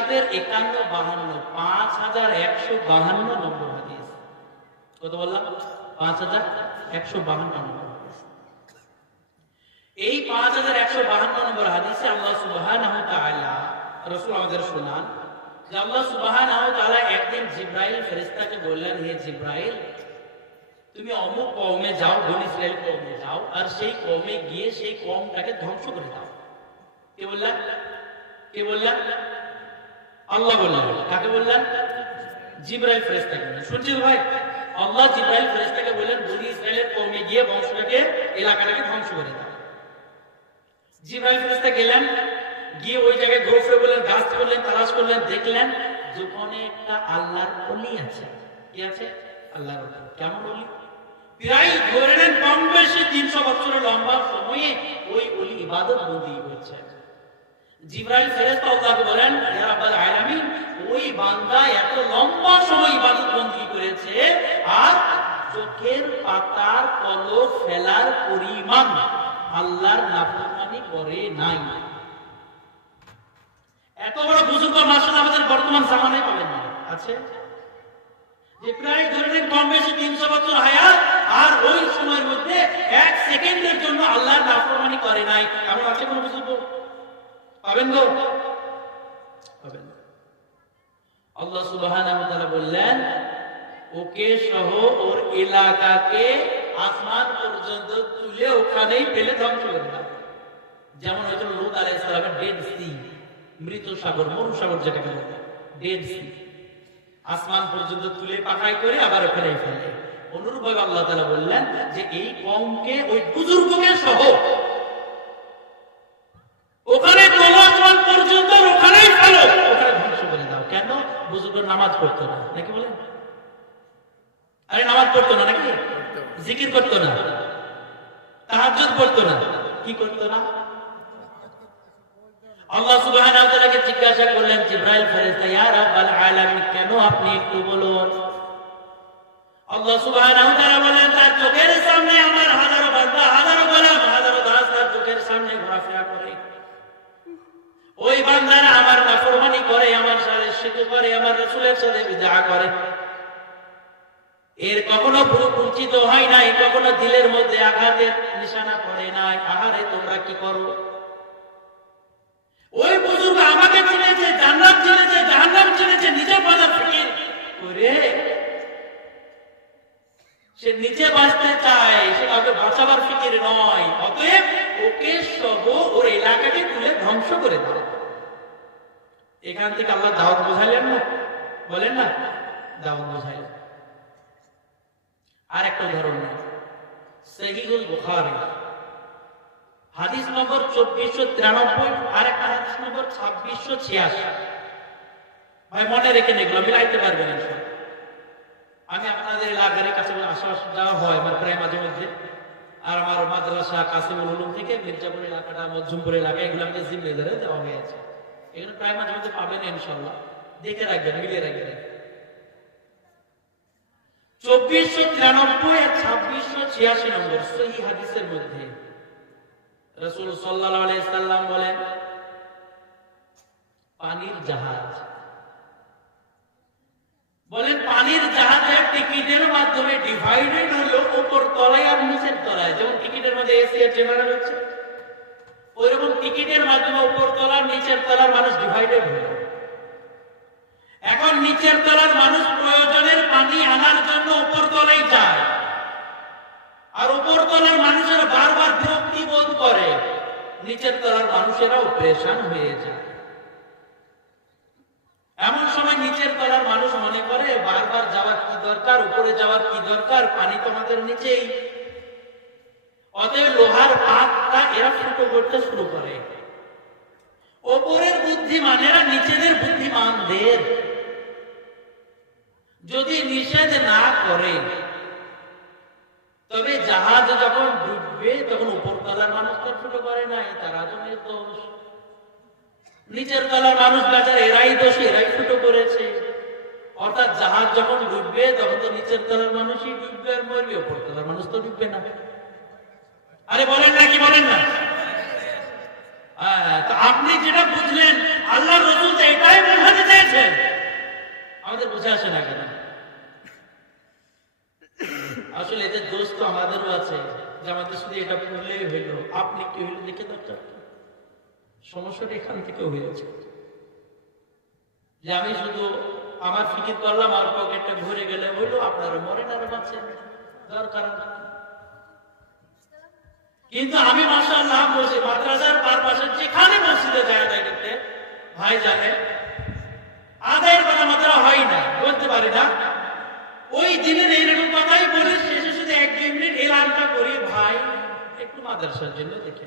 মেশকাতের 51-52 5152 নম্বর হাদিস। কত বললাম? 5152 নম্বর হাদিস। এই 5152 নম্বর হাদিসে আল্লাহ সুবহানাহু ওয়া তাআলা রাসূল আমাদের শোনান যে আল্লাহ সুবহানাহু ওয়া তাআলা একদিন জিবরাইল ফেরেশতাকে বললেন, হে জিবরাইল, তুমি অমুক কওমে যাও, বনি ইসরাইল কওমে যাও, আর সেই কওমে গিয়ে সেই কওমটাকে ধ্বংস করে দাও। কে বললেন? কে বললেন? আল্লাহ বললেন। কাকে বললেন? জিবরাইল ফেরেশতাকে বললেন। শুনছিস ভাই? আল্লাহ জিবরাইল ফেরেশতাকে বললেন বনি ইসরাইলের কওমে গিয়ে বংশটাকে, এলাকাটাকে ধ্বংস করে দাও। জিবরাইল ফেরেশতা গেলেন, গিয়ে ওই জায়গায় ঘুরে বললেন, গাছ করলেন, তালাশ করলেন, দেখলেন যেখানে একটা আল্লাহর ওলি আছে। কি আছে? আল্লাহর ওলি। কেমন ওলি? প্রায় ধরে নেন কম বেশি 300 বছরের লম্বা সময়ে ওই ওলি ইবাদত বন্দি করছে। জিবরাইল ফেরেশতা আল্লাহকে বলেন, ইয়া রাব্বাল আলামিন, ওই বান্দা এত লম্বা সময় ইবাদত বন্দি করেছে আর চোখের পাতার পলক ফেলার পরিমাণ আল্লাহর নাফরমানি করে নাই। এত বড় বুজুর্গ মাসুদ আমাদের বর্তমান জামানায় পাবেন না। আছে যে প্রায় ধরেন কম বেশি 300 বছর হায়াত, আর ওই সময়ের মধ্যে 1 সেকেন্ডের জন্য আল্লাহর নাফরমানি করে নাই। এমন আছে কোন বুজুর্গ? পাবেন গো? পাবেন না। আল্লাহ সুবহানাহু ওয়া তাআলা বললেন, ওকে সহ ওর এলাকাকে আসমান পর্যন্ত তুলে ওখানেই ফেলে ধ্বংস করে দাও। যেমন হয়েছিল লূত আলাইহিস সালামের ডেড সি, মৃত সাগর, মরু সাগর যেটাকে বলে, ডেড সি, আসমান পর্যন্ত তুলে পাকাই করে আবার ওখানেই ফেলে। অনুরূপভাবে আল্লাহ তাআলা বললেন যে এই কওমকে, ওই বুজুর্গকে সহ ওখানে আসমান পর্যন্ত ওখানেই ফেলো, ওখানে ধ্বংস করে দাও। কেন? বুজুর্গ নামাজ পড়তো না নাকি? বলেন, আরে নামাজ পড়তো না নাকি? জিকির করতো না, তাহাজ্জুদ পড়তো না, কি করতো না? আল্লাহ সুবহানাহু ওয়া তাআলাকে জিজ্ঞাসা করলেন জিবরাইল ফেরেশতা, ইয়া রাব্বাল আলামিন, কেন আপনি একটু বলুন। আল্লাহ সুবহানাহু ওয়া তাআলা বলেন, তার চোখের সামনে আমার হাজারো বান্দা, হাজারো গোলাম, হাজারো দাস তার চোখের সামনে ঘোরাফেরা করে। ওই বান্দারা আমার নাফরমানি করে, আমার সাথে শিরক করে, আমার রাসূলের সাথে বিদআত করে। এর কখনো ভ্রু কুঞ্চিত হয় নাই, কখনো দিলের মধ্যে আঘাতের নিশানা পড়ে নাই। আহারে তোমরা কি করো? ওই বুজুর্গ আমাকে চিনেছে, জান্নাত চিনেছে, জাহান্নাম চিনেছে, নিজের বাঁচার ফিকির করে সে নিজে বাঁচতে চায়, সে কাউকে বাঁচাবার ফিকির নয়। অতএব ওকে সহ ওর এলাকাকে তুলে ধ্বংস করে দাও। এখান থেকে আল্লাহ দাওয়াত বোঝাইলেন না? বলেন না, দাওয়াত বোঝাইলেন। আর একটা উদাহরণ নেই, সহিহুল বুখারী হাদিস নম্বর 2493, আর একটা হাদিস নম্বর 2686। ভাই মনে রেখে এগুলো মিলাইতে পারবেন ইনশাআল্লাহ। আমি আপনাদের এলাকার কাছে আসা যাওয়া হয় আমার প্রায় মাঝে মধ্যে, আর আমার মাদ্রাসা কাসিমুল উলুম থেকে মির্জাপুর এলাকাটা, মধ্যমপুর এলাকা, এগুলো আমাকে জিম্মেদারে দেওয়া হয়েছে। এগুলো প্রায় মাঝে মধ্যে পাবেন ইনশাআল্লাহ, দেখে রাখবেন, মিলিয়ে রাখবেন। 2493 আর 2686 নম্বর সহিহ হাদিসের মধ্যে রাসূল সাল্লাল্লাহু আলাইহি সাল্লাম বলেন, পানির জাহাজ, বলেন পানির জাহাজের টিকিটের মাধ্যমে ডিভাইডেড হলো উপর তলায় আর নিচের তলায়। যেমন টিকিটের মধ্যে এসি আর জেনারেল হচ্ছে, ওইরকম টিকিটের মাধ্যমে উপর তলার নিচের তলার মানুষ ডিভাইডেড হলো। এখন নিচের তলার মানুষ প্রয়োজনের পানি আনার জন্য উপর তলায় যায়, আর উপর তলার মানুষেরা বারবার বিরক্তি বোধ করে, নিচের তলার মানুষেরাও পেরেশান হয়ে যায়। এমন সময় নিচের তলার মানুষ মনে করে বারবার যাওয়ার কি দরকার, উপরে যাওয়ার কি দরকার, পানি তোমাদের নিচেই। অতএব লোহার পাতটা এরা ফুটো করতে শুরু করে। ওপরের বুদ্ধিমানেরা নিচেদের বুদ্ধিমানদের যদি নিষেধ না করে, তবে জাহাজ যখন ডুববে তখন উপর তলার মানুষ তো ফুটো করে নাই, তারা তো নির্দোষ। নিচের তলার মানুষ বেচারা এরাই দোষী, এরাই ফুটো করেছে। অর্থাৎ জাহাজ যখন ডুববে তখন তো নিচের তলার মানুষই ডুববে আর মরবে, উপর তলার মানুষ তো ডুববে না। আরে বলেন না, কি বলেন না? আপনি যেটা বুঝলেন, আল্লাহ রাসূল এটাই বোঝাতে বুঝে আসে না কেন? আসলে এদের দোষ তো আমাদেরও আছে, যে আমাদের শুধু এটা পড়লেই হইল, আপনি কি হইল দেখে দরকার। সমস্যাটা এখান থেকে হয়েছে যে আমি শুধু আমার ফিকির করলাম আর পকেটটা ভরে গেলে হইলো, আপনারা মরেন আর বাঁচেন, দরকার। কিন্তু আমি মাশাআল্লাহ মসজিদ মাদ্রাসার পাশে যেখানে মসজিদে যায় আদায় করতে, ভাই জানেন আদায়ের কথা মাত্রা হয় না, বলতে পারি না। ওই দিনের এইরকম কথাই বলে শেষে শুধু 1-2 মিনিট এলানটা করি, ভাই একটু মাদ্রাসার জন্য দেখে।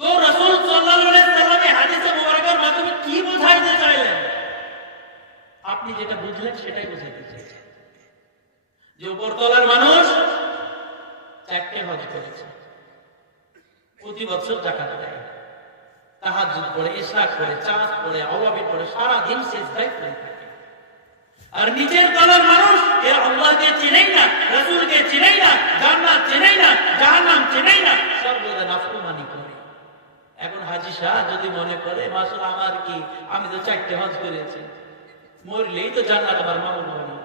তো রাসূল সাল্লাল্লাহু আলাইহি ওয়াসাল্লাম হাদিসে মুবারকার মাধ্যমে কি বোঝাইতে চাইলেন? আপনি যেটা বুঝলেন সেটাই বোঝাইতে চাইছেন, যে উপরতলার মানুষ 4টে হজ করেছে, প্রতি বছর যাকাত দেয়, তাহাজ্জুদ পড়ে, ইশরাক পড়ে, চাঁদ পড়ে, আওয়াবির পড়ে, সারা দিন সিজদায় পড়ে থাকে। আর নিচের তলার মানুষ এ আল্লাহকে চিনেই না, রাসূলকে চিনেই না, জান্নাত চিনেই না, জাহান্নাম চিনেই না, সর্বদা নাফরমানি করে। এখন হাজী শাহ যদি মনে করে মাশাআল্লাহ আমার কি, আমি তো 4টে হজ করেছি, মরলেই তো জান্নাত আমার মামুর বাড়ি।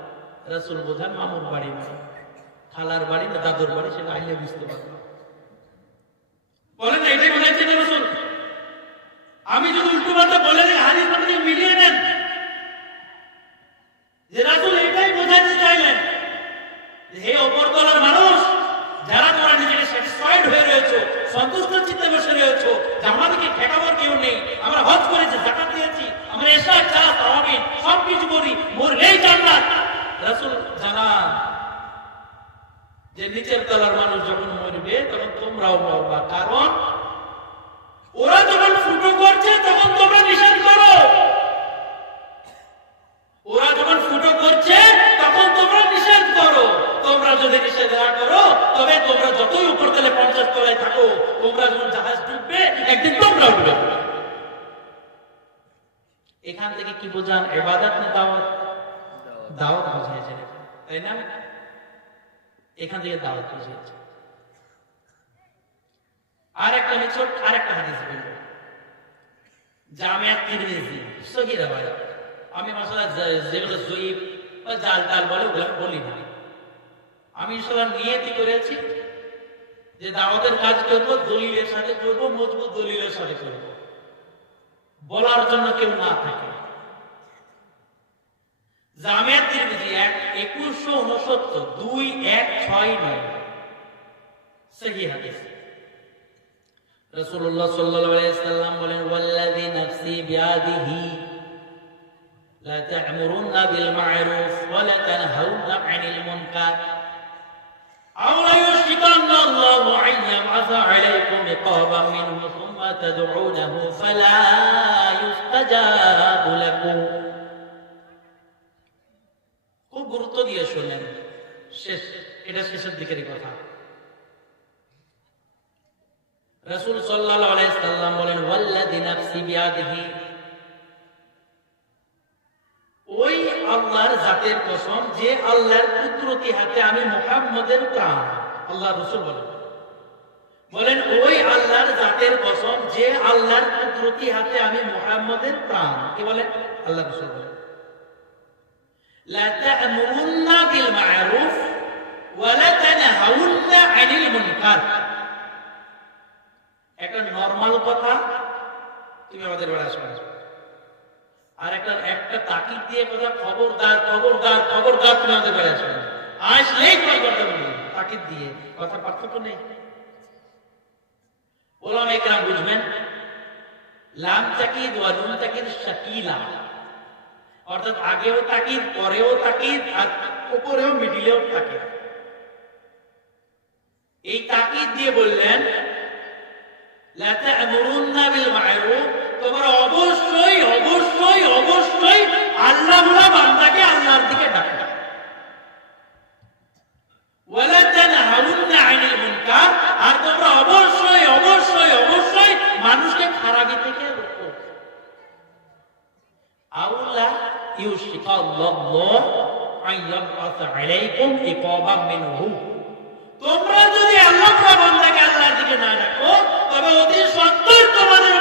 রাসূল বোঝান মামুর বাড়ি নয়, খালার বাড়ি না দাদুর বাড়ি, সেটা আইলে বুঝতে পারবো। বলেন এটাই বোঝাইছেন রাসূল? আমি যদি উল্টো পাল্টা বলে দিই, হাদিস পাঠকে মিলিয়ে নেন, যে রাসূল এটাই বোঝাতে চাইলেন যে হে উপরতলার মানুষ, যারা তোমরা নিজেকে স্যাটিসফাইড হয়ে রয়েছো, সন্তুষ্ট চিত্তে বসে রয়েছো যে আমাদেরকে ঠেকাবার কেউ নেই, আমরা হজ করেছি, যাকাত দিয়েছি, আমরা ইশরাক চাঁদ তাওয়াবিন সবকিছু করি, মরলেই জান্নাত। রাসূল জানান যে নিচের তলার মানুষ যখন মরবে তখন তোমরাও মরবা, কারণ ওরা যখন ফুটো করছে তখন তোমরা নিষেধ করো, ওরা যখন ফুটো করছে তখন তোমরা নিষেধ করো। তোমরা যদি নিষেধ না করো তবে তোমরা যতই উপর তলে 50 তলায় থাকো, তোমরা যখন জাহাজ ডুববে একদিন তোমরা উঠবে। এখান থেকে কি বোঝান? ইবাদত না দাওয়াত? দাওয়াত বুঝিয়েছে, তাই না? এখান থেকে দাওয়াত বুঝিয়েছে। আরেকটা হাদিস বলবো, জামিয়া তিরমিজি সহিহ রাওয়ায়াত। আমি মাশাআল্লাহ যেগুলো জয়ীফ বা জাল টাল বলে ওগুলো বলি না, আমি ইনশাআল্লাহ নিয়তি করেছি যে দাওয়াতের কাজ করবো, দলিলের সাথে করবো, মজবুত দলিলের সাথে করবো, বলার জন্য কেউ না থাকে। জামিয়া তিরমিজি 2169 2169 সহিহ হাদিস। রাসূলুল্লাহ সাল্লাল্লাহু আলাইহি ওয়াসাল্লাম বলেন, ওয়াল্লাযী নাফসি বিয়াদিহি লা তা'মুরুন্না বিল মা'রুফ ওয়া লা তানহাউন্না 'আনিল মুনকার আও লা ইউশিকান্না আল্লাহু আন ইয়াব'আসা 'আলাইকুম ইকাবাম মিনহু সুম্মা তাদ'উনাহু ফালা ইউস্তাজাবু লাকুম। খুব গুরুত্ব দিয়ে শুনেন, এটা শেষের দিকের কথা। রাসূল সাল্লাল্লাহু আলাইহি সাল্লাম বলেন, ওয়াল্লাযী নাফসি বিয়াদিহি, ওই আল্লাহর জাতের কসম যে আল্লাহর কুদরতি হাতে আমি মুহাম্মদের প্রাণ। আল্লাহ রাসূল বলেন ওই আল্লাহর জাতের কসম যে আল্লাহর কুদরতি হাতে আমি মুহাম্মদের প্রাণ। কি বলেন? আল্লাহ রাসূল বলেন, লা তা'মুরুন্না বিল মা'রুফ ওয়া লা তানহাউন্না 'আনিল মুনকার। একটা নরমাল কথা, তুমি আমাদের বাড়ি আসবে, আর একটা তাকিদ দিয়ে কথা, খবরদার খবরদার খবরদার, তুমি আমাদের বাড়ি আসবে, আসলেই তোমার কথা বলবে, তাকিদ দিয়ে কথা, পার্থক্য নেই। ওলামা ইকরাম বুঝবেন, লাম তাকিদ ওয়া নুন তাকিদ শাকিলা, অর্থাৎ আগেও তাকিদ, পরেও তাকিদ, আর উপরেও মিডিলেও তাকিদ। এই তাকিদ দিয়ে বললেন, লা তা'মুরুন্না বিল মা'রুফ, তোমরা অবশ্যই অবশ্যই অবশ্যই আল্লাহ বলা বান্দাকে আল্লাহর দিকে ডাকবে, ওয়া লা তানহাউন্না 'আনিল মুনকার, আর তোমরা অবশ্যই অবশ্যই অবশ্যই মানুষকে খারাপি থেকে রোখো। আউলা ইউশিকাল্লাহু আন ইয়াব'আসা 'আলাইকুম ইকাবাম মিনহু, তোমরা যদি আল্লাহ বান্দাকে আল্লাহর দিকে না ডাকো তবে অতি সত্বর তোমাদের